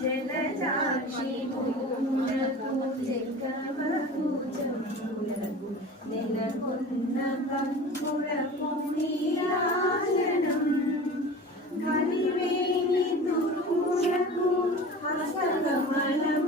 జలజాక్షి భూములకు జగమకు జములకు నెలకొన్న కంకులకు నీరాజనం కలివేణి తురుములకు హస్తగమనం